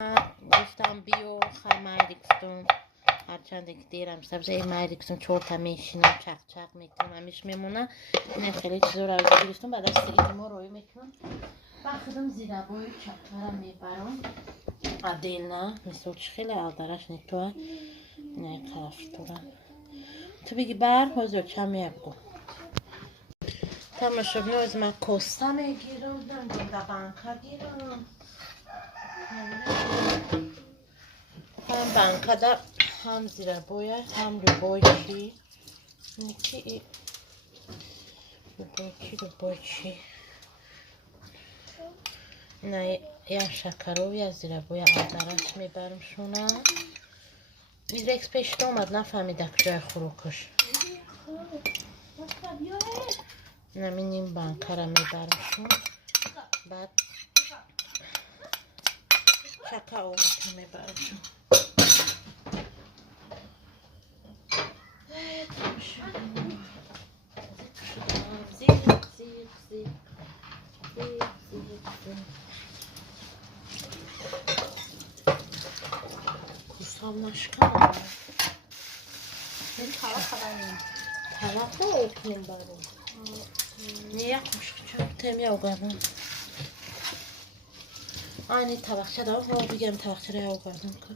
گفتم بیو خمری گفتم هرچند که دیرم شده بشه این گفتم 4 تا میشینم چق چق میکنم همیش میمونه این خیلی چیزا رو گرفتم بعد از ما روی میکنم بخدم زیرا بوی چکرم میبرم عدیل نه مثل چی خیلی الدارش نیتوه نه کفتورم تو بگی بر حضور چم یکو تماشا بینو از من کستا میگیرم در بانکا گیرم هم بانکا در هم زیرا بوی هم رو بوی چی نیکی رو بوی چی نه یا شکرو یا زیرا بوی الدارش میبرم شونه این رکس پیش اومد نفهمیده کجای خروکش نمین این بانکا را میبرم شون بعد چکاو میبرم شون kusam aşkına. Ben tava kadarıyım. Tava da okuyayım bari. Niye yapmış ki çok temiye uğradım. Aynı tabakça da var. Bugün tabakçaya uğradım ki.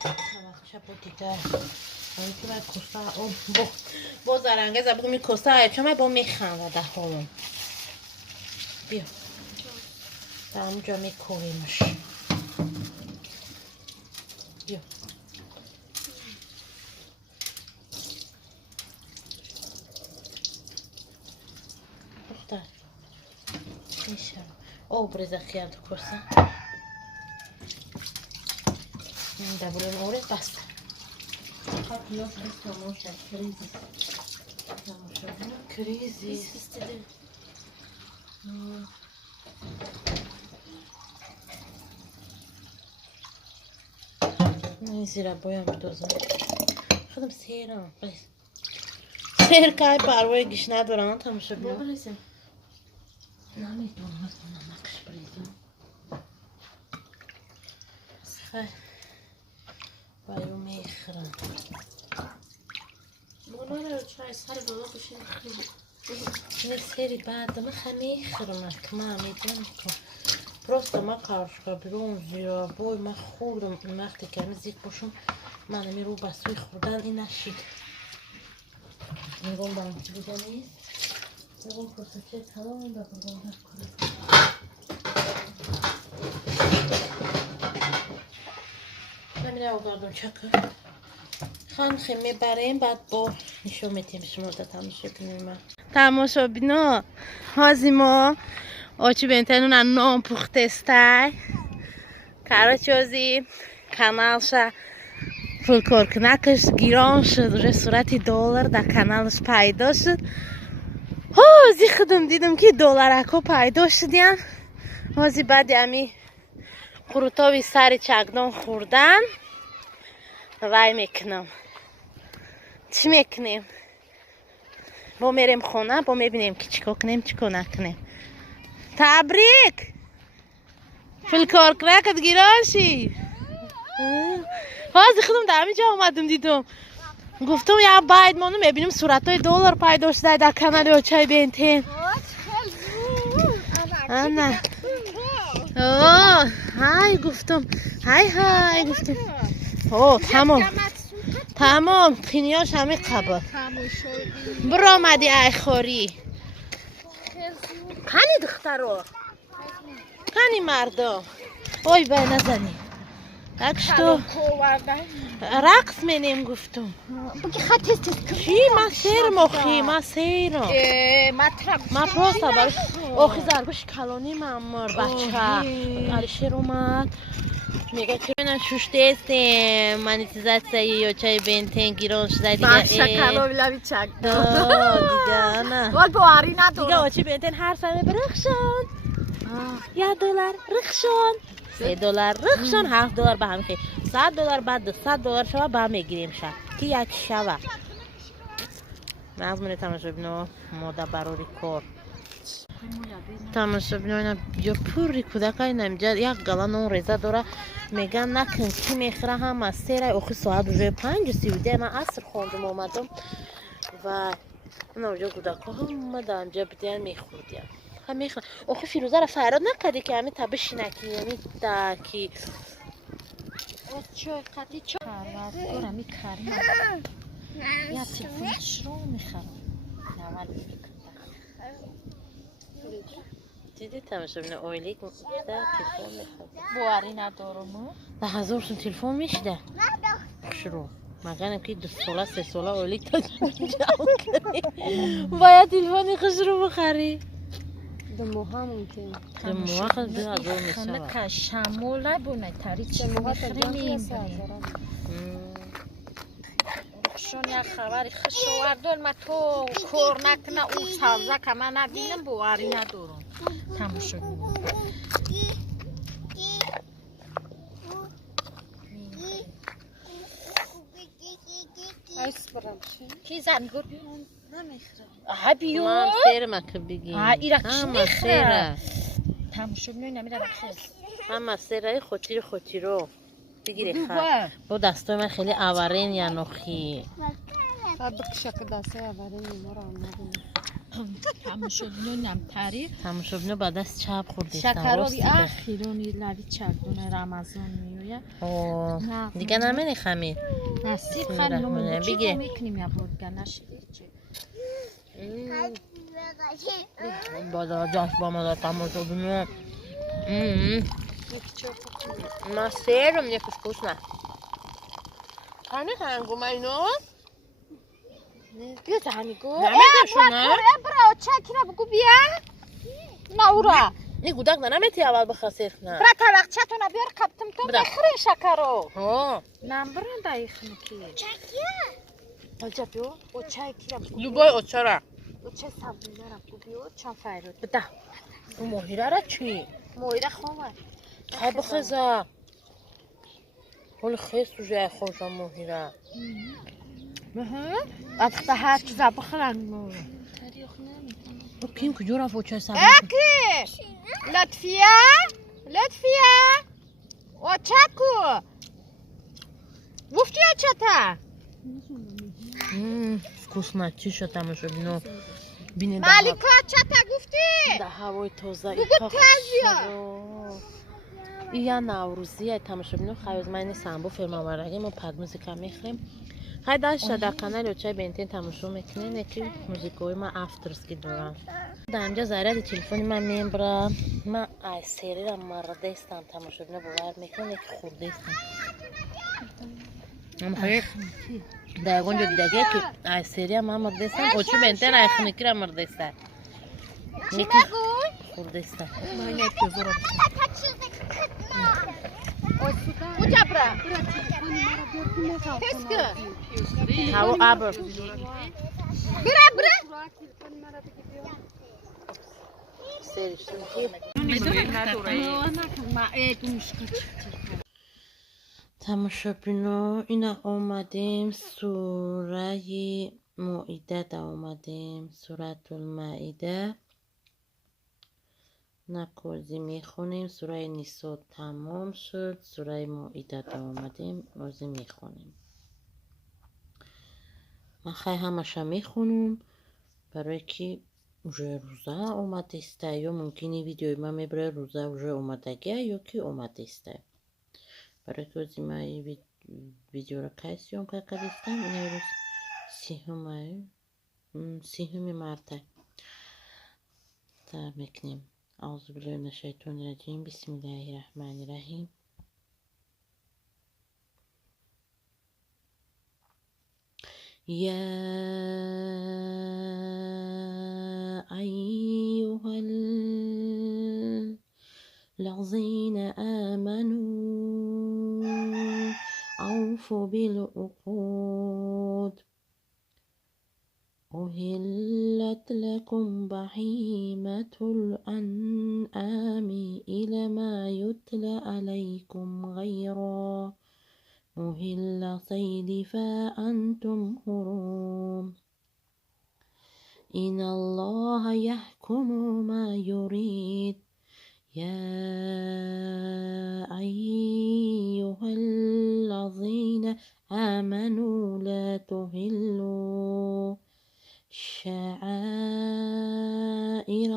Tabakça bu دیگه. من که باید کسا با زرنگه زبون می کسا چون من با میخنده ده حالم بیا در اونجا میکویمش بیا دختر میشه او بریزه خیال تو کسا این دبولون اوره بسته Yok, tamam, krizi. Krizi. İstedim. من زیرا بایم بدوزم خودم سیرم سیر که پروای گیش ندارم تماشا بیا بریزم. نمیدونم از نمکش بریزم خیلی بایو میخرم Bunlar da çay sarı bana bir şey khili. نه سری بعد من خیلی میخرم که من میدونم که просто ما کارشگاه بیرون زیرا بای من خوردم این وقتی که همه زیک باشم من همی رو بسوی خوردن این نشید نگم با اینکه دیگه نیست نگم پرسچه تمام این بگم نکنم همینه اوگردم چکر خیلی میبریم بعد با نشون میتیم شما دا تماشا کنیم من تماشا بینا هازیما آچی بینتنون نام پختسته کاراچوزی کانالشا فولکورکنکش گیران شد روی صورت دلار در کانالش پیدا شد هازی خودم دیدم که دلارکو پیدا شدین هازی بعد امی خروطاوی سر چگدان خوردن وای میکنم چی میکنیم با میریم خونه با میبینیم که چیکار کنیم چیکار نکنیم تبریک فولکورکنکت گیران شی هازی خودم در همینجا اومدم دیدم گفتم یا باید مانو میبینیم صورتای دلار پیدا شده در کانال اوچای بینتین نه های گفتم های گفتم تمام پینیاش همه قبل برو آمدی ای خوری کنی دخترو کنی مردم اوی بای نزنی اکشتو رقص مینیم گفتم بگی خط تست چی ما سیرم آخی ما سیرم ما پروستا برش آخی زرگوش کلانی مامور بچه علیشیر اومد میگه که من شوشته استیم منیتیزاسیون یا چای بنتین گیران شده دیگه شکرو بلوی چک دیگه نه وای بواری ندارم دیگه آچی بنتین هر سمه برخشان $1 رخشان $3 رخشان $7 به هم خیلی $100 بعد $100 شما به هم میگیریم شد که یک شوه من از منی تماشا بینو ماده براری کار تماشا ببینم یا پوری کودکای نمیجا یک گلان اون ریزه داره میگن نکن کی میخره هم از سیره اخی ساعت روی 5:32 من عصر خوندم اومدم و اونجا کودکا هم اومدن اونجا بدین میخوردیم هم میخوره اخی فیروزه را فراد نکردی که همین تبشی نکی یعنی تا کی چه قطعی چه خرد دارم میکرم یا تلفنش رو میخرم اول دیدی تماشا ببینم اویلی که تلفن میخواد بواری ندارم 10,000 سون تلفن میشده شروع مگنم که 2 ساله 3 ساله اولی تا جمع کنی باید تلفنی خوش رو بخری دموها ممکن دموها خود 2,000 میشه خانه که شموله بونه تاری چی دموها تا میخریم جان شون یک خبری خشواردون ما تو کور نکنه او سبزه که من ندینم بواری ندارم تماشا ایس برم کی زنی گرد نمیخرم آها بیو من سیرم که بگی ایرا چی همه میخره سیره تماشا ببینم میره بخیر همه سیره خوتی رو بگیری خر دوباره با دستای من خیلی آورین یا نخی بکشه که دسته اولین ما رو آمدیم تماشا ببینم تاری تماشا بینو با دست چپ خوردی شکرابی اخیرونی لری چردونه رمضان میویه اوه دیگه نمینی خمیر نصیب بسم خیلی الله الرحمن نمونه الرحیم. چی بگه. رو میکنیم یا بودگه نشدی چی بادا جاش با ما تماشا بینو ما سیرم یه کسکوش نه خانه خنگو اینو بیا زنی گو نمیدشونه برا چکی را بگو بیا نورا این گودک نمیتی اول بخواه نه برا طبق چتونه بیار کبتم تو بده. بخوری شکرو ها نم برن دایخ نکی آجا بیو او چکی را بگو لوبای اچارا او چه سبونه را بگو بیو چون فیرود بده اون ماهیره را چی؟ مویره خواه خواهی بخزا ولی خیلی سوژه خوشم ماهیره افتا هر چیزا بخورن کیم کجا رفت و چه سبب اکی لطفیه و چکو گفتی یا چتا вкусно چی شد تماشا بینو بینه مالکا چتا گفتی ده هوای تازه بگو تازه این یا نوروزیه تماشا بینو خیوز من نیستم با فیلم آمارگی ما پد موزیکا میخریم خیلی داشته در کانال اوچای بینتین تماشا میکنین یکی موزیکوی ما افترسکی دارم در اینجا زیرد تلفنی من میبرم من ای سیری را مرده استم تماشا بینو باور میکنین یکی خورده استم من خیلی در اونجا دیگه که ای سیری هم مرده استم اوچی بینتین ای خنکی را مرده استم چی بگو؟ خورده استم او جبره پسکه هوا ابر بره سیرشتون که تماشا بینو اینا آمدیم سوره مائده دا آمدیم سورة المائده نکوزی میخونیم سوره نساء تمام شد سوره مائده دا آمدیم روزی میخونیم من خیلی همشا میخونم برای که روزه اومده است یا ممکنه ویدیوی من میبره روزه اومدگی یا که اومده است برای که از این ویدیو را کسیم که کردستم این روز سیهم مرده در میکنیم اعوذ بالله من الشیطان الرجیم بسم الله الرحمن الرحیم يا أيها الذين آمنوا أوفوا بالعقود أهلت لكم بهيمة الأنعام إلى ما يتلى عليكم غير مهل صيد فأنتم حرم إن الله يحكم ما يريد يا أيها الذين آمنوا لا تهلوا شعائر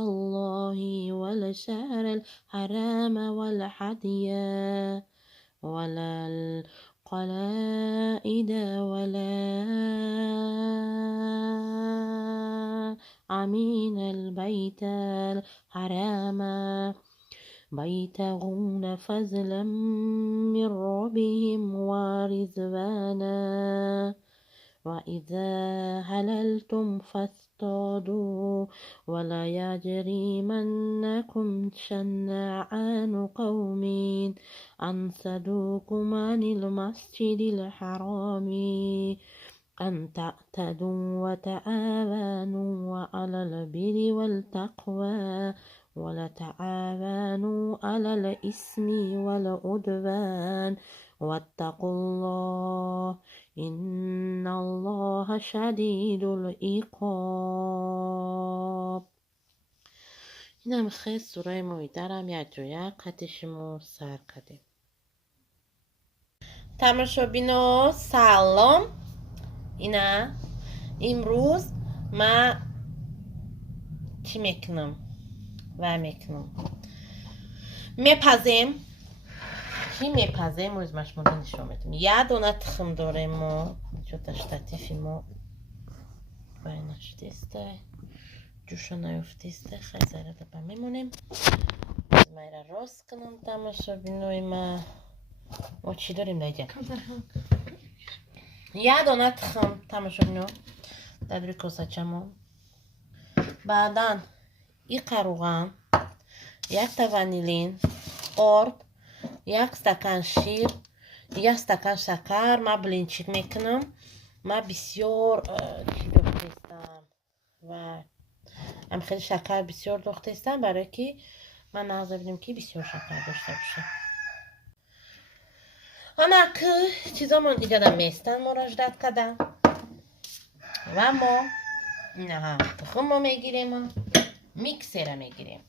الله ولا الشهر الحرام ولا الهدي ولا القلائد ولا آمين البيت الحرام بيتغون فضلا من ربهم ورضوانا وإذا هللتم فاصطادوا ولا يجرمنكم شنآن قوم أن صدوكم عن المسجد الحرام أن تعتدوا وتعاونوا على البر والتقوى ولا تعاونوا على الإثم والعدوان واتقوا الله إن الله شدید العقاب. اینم خیلی سوره مایده یک جویا قطشمو سر کردیم. تماشابینو سلام. اینا امروز ما چی میکنم و میپزیم چی میپزیم روز مشمولی نشون میدم. یه دونه تخم داریم و جو تشتاتیفی ما باینش دیسته جوشو نیفتیسته خیلی زیره دبا میمونیم. از مایره راست کنم تماشا بینوی ما و چی داریم دیگه یه دونه تخم تماشا بینو دبری کاسه چمو بعدا این قروغان یک تا وانیلین آرد یک استکان شیر یک استکان شکر ما بلینچیک میکنم. ما بسیار چی دوختیستم و هم خیلی شکر بسیار دوختیستم برای که من نازه بینیم که بسیار شکر داشته باشه. اما که چیزا من دیگه دم میستن مراجعت کردم و ما نه تخم ما میگیریم و میکسر میگیریم.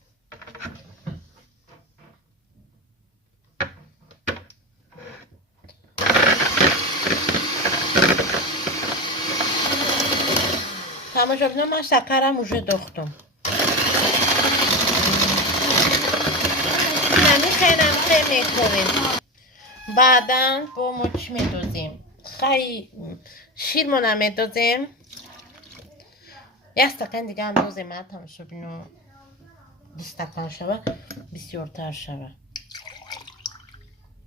تماشا بینم من شکرم اوژه دوختم نمیخینم خیلی میکنیم. بعدا با ما چی میدوزیم خیلی شیر ما نمیدوزیم یک استکان دیگه هم دوزیم. من تماشا بینم دستکان شوه بسیارتر شوه.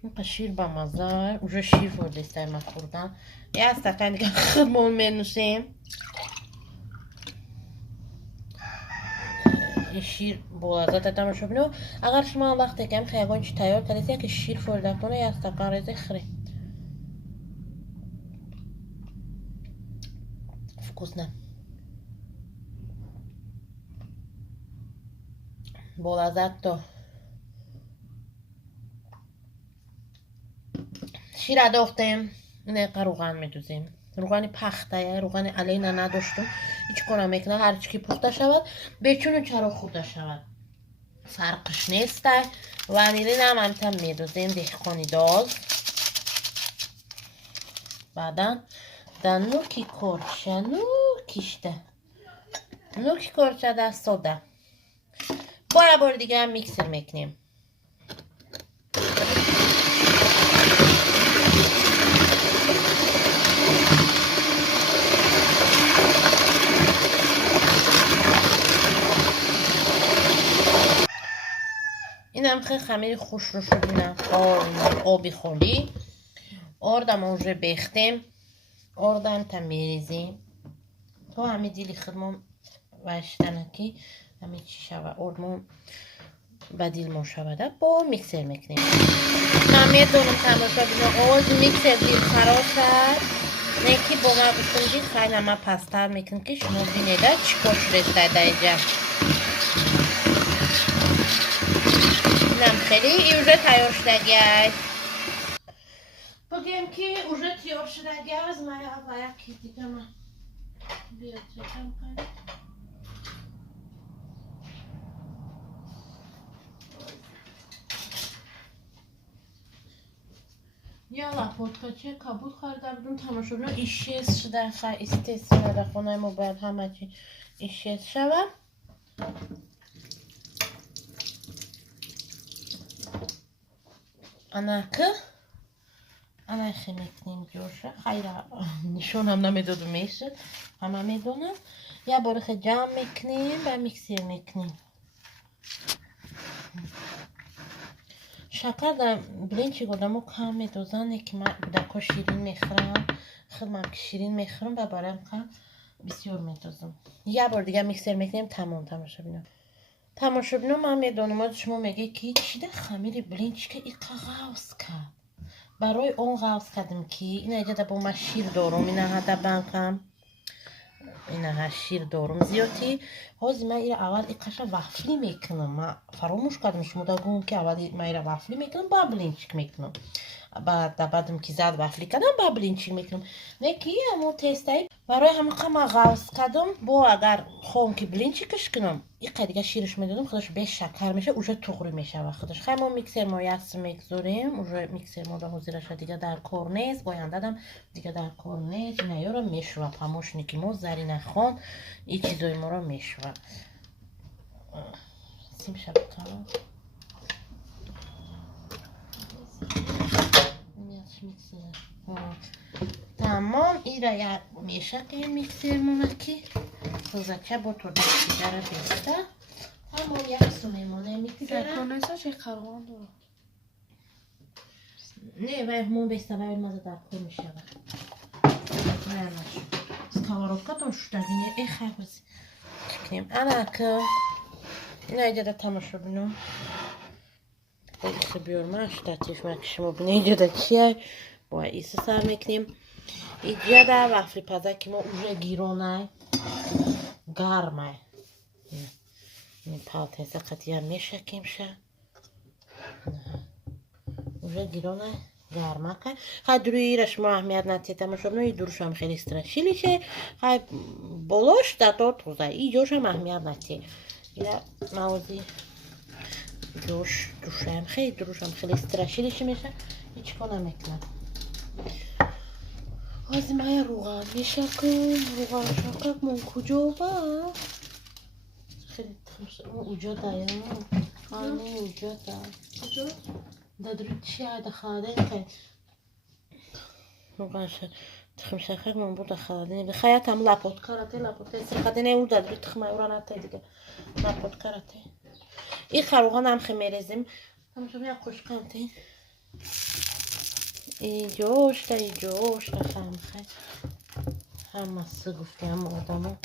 این شیر با مزه اوژه شیر فردیسته من خوردم. یک استکان دیگه خودمون مینوشیم. شیر بولازات تماشا بینو. اگر شما وقتی که هم خیلی تیار کردید که شیر فردکتونه یا استکان ریزه خری فکوس نه بولازات تو شیر دوختیم. اینه روغن میدوزیم. روغن پخته روغن علینا نداشتم هیچ کنم میکنه هر چی که پخته شود بچون چرا خورده شود فرقش نیسته. وانیلین هم همتم میدوزیم دهقانی داز. بعدا در نوکی کرچه نوکی کرچه در سوده بار دیگه هم میکسر میکنیم. اینم خیلی خمیر خوش رو شدیم. آبی خوردی آردم اونجا بختیم آردم تا میریزیم تو همه دیلی خودمون وشتنکی همه چی شود آردمون بدیل ما شوده با میکسر میکنیم. همه دونم تماشا بینم آواز میکسر دیر خراب شد نکی با ما بکنید خیلی همه پستر میکن که شما بینیده چی کش رسته اینجا. اینم خیلی اوژه تیار شدگی بگیم که اوژه تیار شدگی از مایه و یکی دیگه من بیاد چکم کنید یالا پودکاچه کابوت خریده بودم تماشا بودم ایشیز شده خیلی استیسی نده خونه موبایل همه چی ایشیز شود anakı anakı میکنیم جوشه خیلی نشون هم نمیدادم میشه همه میدونم یا برخ جام میکنیم و میکسیر میکنیم شکر در برنچی گودم و کم میدوزن که من بودکا شیرین میخورم خیلی که شیرین میخورم و برام که بسیار میدوزم یه بار دیگه میکسیر میکنیم تماشا بینم تماشا بینم من میدونم شما میگه که چی ده خمیر برنچ که این قاوس کرد برای اون قاوس کردم که این ایجا با من شیر دارم این هده بانکم این ها شیر دارم زیادی هازی من ایره اول ایقاشا وفلی میکنم من فراموش کردم شما دا گون که اول من ایره وفلی میکنم با بلینچک میکنم بعدم که زد وفلی کردم با بلینچک میکنم نه که همون تستایی برای همه قمه غوص کردم با اگر خواهم که بلینچکش کنم این قدیگه شیرش میدادم خودش به شکر میشه اوجا تغری میشه و خودش خیلی ما میکسر ما یکس میگذاریم اوجا میکسر ما دا حضیرش دیگه در کار نیست باید دادم دیگه در کار نیست نیارم میشوه پموش نیکی ما زری نخوان این چیزای ما رو میشوه سیم شب کنم تمام این را یک میشه که میکسر مونکی سوزکه با تو دستی داره بیسته تمام یک سو میمونه میکسره کنیسا چه خروان داره نه و همون بیسته باید مزه در کن میشه نه نشو سکاواروفکا تا شدگینه ای خیلی کنیم انا که این ایجا ده تماشا بینم خیلی بیارم اشتاتیف مکشم و بینه ایجا ده چیه با ایسه سر میکنیم اینجا ده وفلی پزکی ما اوجه گیرونه گرمه این پالتیسه قطعه میشکیم شه اوجه گیرونه گرمه که خیلی دوری ایرش ما اهمیت نتیده ما شبنه ای دوروش هم خیلی استرشیلی شه خیلی بلاش دادا توزه ای جوش هم اهمیت نتیده ایره موزی جوش هم خیلی دوروش هم خیلی استرشیلی شه میشه هیچ کنم میکنم آزی مایه روغن میشکم روغن شکم من کجا با خیلی تمشه اون اوجا دایم آنه اوجا دا کجا؟ دادرو چیه دخواده خیلی روغن شکم تخم شکم من بود دخواده نیبه خیلی هم لپوت کرده سرخده نیور دادرو تخمه اورا نته دیگه لپوت کرده این خروغان هم خیلی میریزیم تمشه بیا خوشکم تین ای جوش تا خیلی خیلی همه گفتی هم آدمو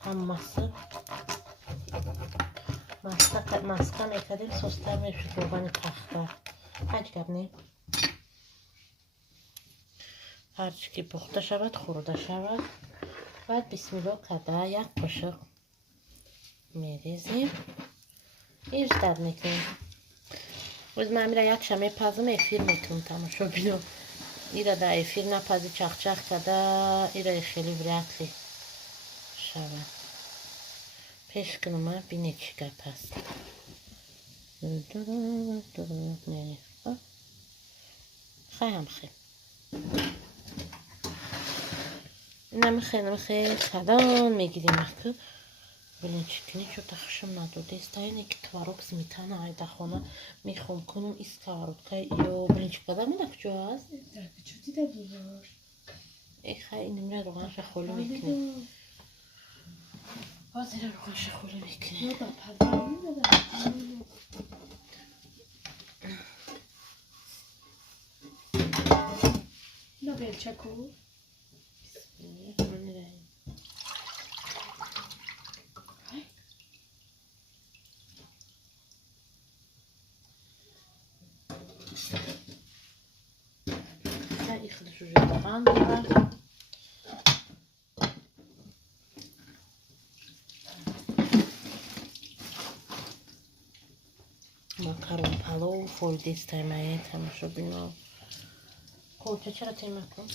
همه مسکه میکردیم سوستر میشود روغن پختر عجب نی هرچی که پخته شود خورده شود بعد بسم الله کرده یک قاشق میریزیم ایش در میکنیم روز من میره یک شمه پزم افیر میکنم تماشا بینم ایره در افیر نپزی چخ کرده ایره خیلی برکلی شود پیش کنم بینه چی گپ هست خیلی هم خیلی اینم خیلی کدان میگیریم اکو بلین چکنی چو تخشم نداده است اینه که کواروب سمیتانه های دخونه میخوام کنم ایست کواروب که یا بلین چکده میده کجا هست؟ در کجا دیده بوداش ای خیلی نمیره روغنش خلو میکنه باز ایره روغنش خلو میکنه یا دا پدر میده اینو بیلچه کو خیلی خودش رو روغن داره ماکارون پلو فور دیس تایم آید تماشا بینم کلچه چرا تیمه کن؟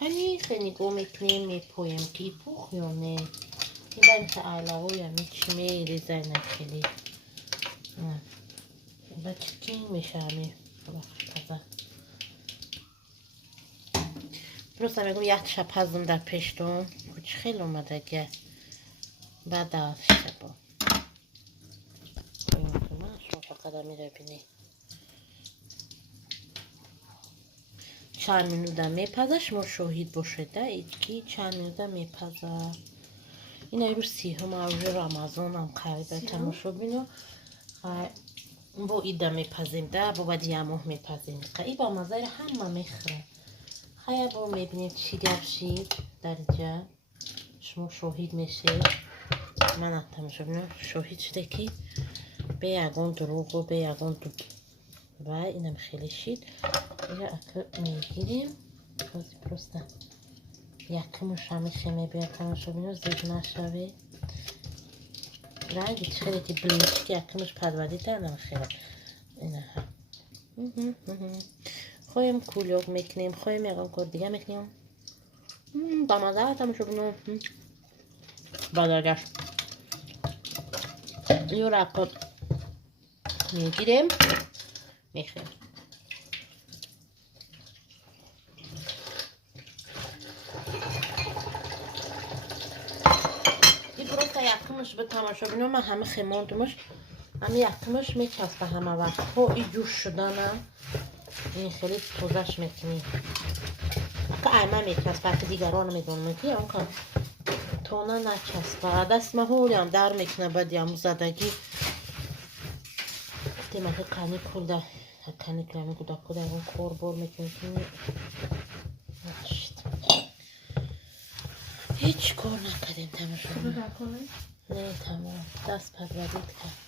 خیلی نگاه میکنیم میپویم که پوخ یا نه. این بنده علاوه همی چی میریزه نکلی. بچه کی میشه همی پزه. درسته میگم یک شب پزم در پشتم. کچ خیلی اومده که بعد از شبا. شما فقط میره بینی. چند مینوده میپزه شما شاهد باشید ایچکی چند مینوده میپزه. این ایرو 30 اوج رمضان هم قریبه تماشا بینو. با ایده میپزیم ده با بعد یه ماه میپزیم. ای با مزار همه میخوره. خیلی با میبینید چی گپ شید در اینجا. شما شاهد میشید. من تماشا بینو شاهد شده که به یگان دروغ و به یگان دروغ. و اینم خیلی شید. اینجا اکر میگیریم. بازی پرسته. یکمش همیشه میبید تماشا بینو زید نشوه. رنگی خیلی که بلوچ که یکمش پدودی تردم خیلی. اینه ها. خواهیم کولیوگ میکنیم. خواهیم یکم کار دیگه میکنیم. دامازه تماشا بینو. بادرگشت. یه رکاب میگیریم. میخوریم. یکمش به تماشا بینو من همه خیماندمش همه یکمش میچسبه همه وقت ها ای جوش شدنم این خیلی توزش میکنی که ایمه میچسبه که دیگران میدونم که اون که تونه نچسبه دست محولی هم در میکنه بعد یمو زدگی دیمه که کنی کلده کنی کلمه گودا کده اون کار بار میکنی هیچ کار نکردیم تماشا نه تمام دست پدودید کرد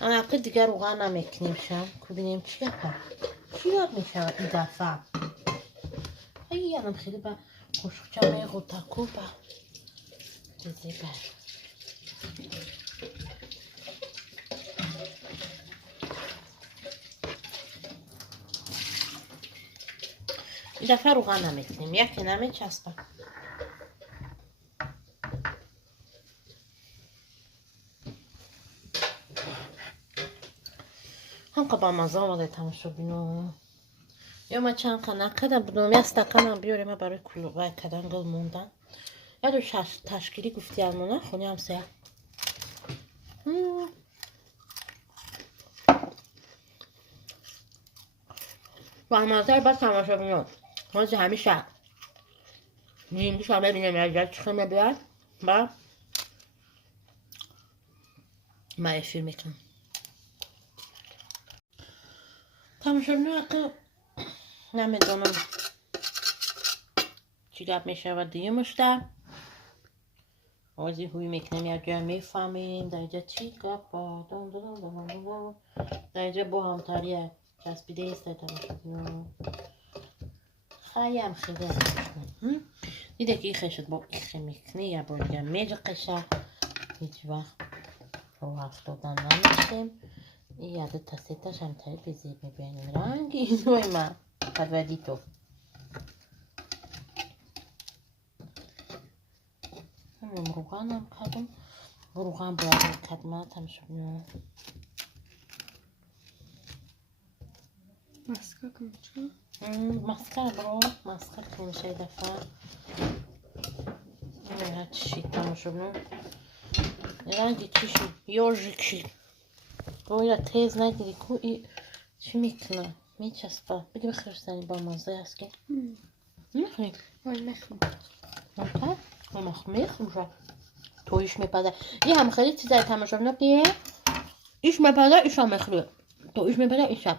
اما اقل دیگر روغن نمیکنیم شم که بینیم چی گفت چی یاد میشه این دفعه اگه یادم خیلی با خوشخوچه همه غوطکو با دیزی بر این دفعه روغن نمیکنیم یکی نمیچسبه هم که با مزه آمده تماشا بینو یا ما چند که نکدم بدونم یه استکانم بیاریم برای کلوبه کدنگل موندن یا دو تشکیلی گفتی المونه خونی هم سیه با مزه بس تماشا بینو مازی همیشه نیمدیش هم ببینیم یه چی خیمه بیاد با ما یه فیلم میکنم تماشا بینو اقل نمیدونم چی گپ میشه و دیگه مشته آزی هوی میکنیم یا جا میفهمیم در اینجا چی گپ با در اینجا با همتاریه چسبیده ایست تماشا بینو خیلی هم خیلی دیده که این خشت با ایخه میکنه یا با دیگه میجا قشه هیچ وقت رو افتادن نمیشتیم این یاده تسیتش همتاری بزید میبینیم رنگی اینوی من پدودی تو روغن هم کردم روغن باید کدمه تماشا بینو مسکه کن چون؟ مسکه برو مسکه کنشه دفعه هر چی تماشا بینو رنگی چی شد یاجیک شد باید تیز نگیری که ای چی میکنه میچسبه بگی بخیرستانی با مزه هست که میخوری وای میخوام ممکن میخوره تویش میپده این هم خیلی چیزای تماشا بینو که ایش میپده ایش هم میخوره تویش میپده ایش هم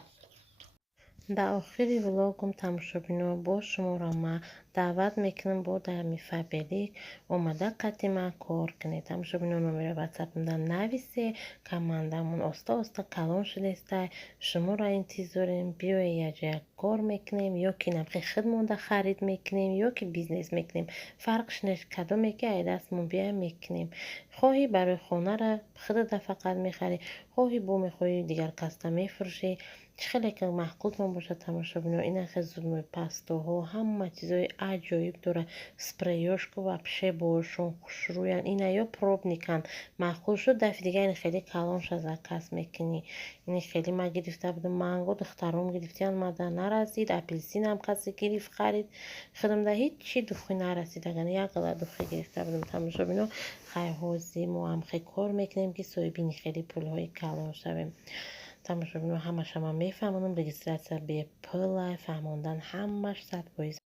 در آخری ولاگم تماشا بینو با شما را ما دعوت میکنم بود می فبریک اومده قدیما کار کنه تماشا بینو نمره واتساپمdan نویسه کامندمون استا کلان شده است شما را انتظاریم بیای یا جای کار میکنیم یا که نمخی خدمونده خرید میکنیم یا که بیزنس میکنیم فرقش نیست کدومی که ای دستمون بیا میکنیم خواهی برای خونه را خودت فقط میخری خواهی بو میخوایی دیگر کس میفروشی خیلی که محقوق باشه تماشا بینو این خیلی زود پستو ها همه چیزای عجایب داره سپریوش که وپشه باشون خوش رویان اینا یا پروب نیکن محقوق شد دفعه دیگه این خیلی کلانش از کس میکنی این خیلی ما گرفته بودم مانگو دخترم گرفتیان ماده نرسید اپلسین هم کسی گرفت خرید خودم ده هیچ چی دخوی نرسید اگر یک قدر دخوی گرفته بودم تماشا بینو خیلی حوزی ما هم خیلی کار میکنیم که سویبینی خیلی پول های کلان شویم تماشا بینو همش هم میفهمونم رجیستراسیا به پول فهموندن همش 100%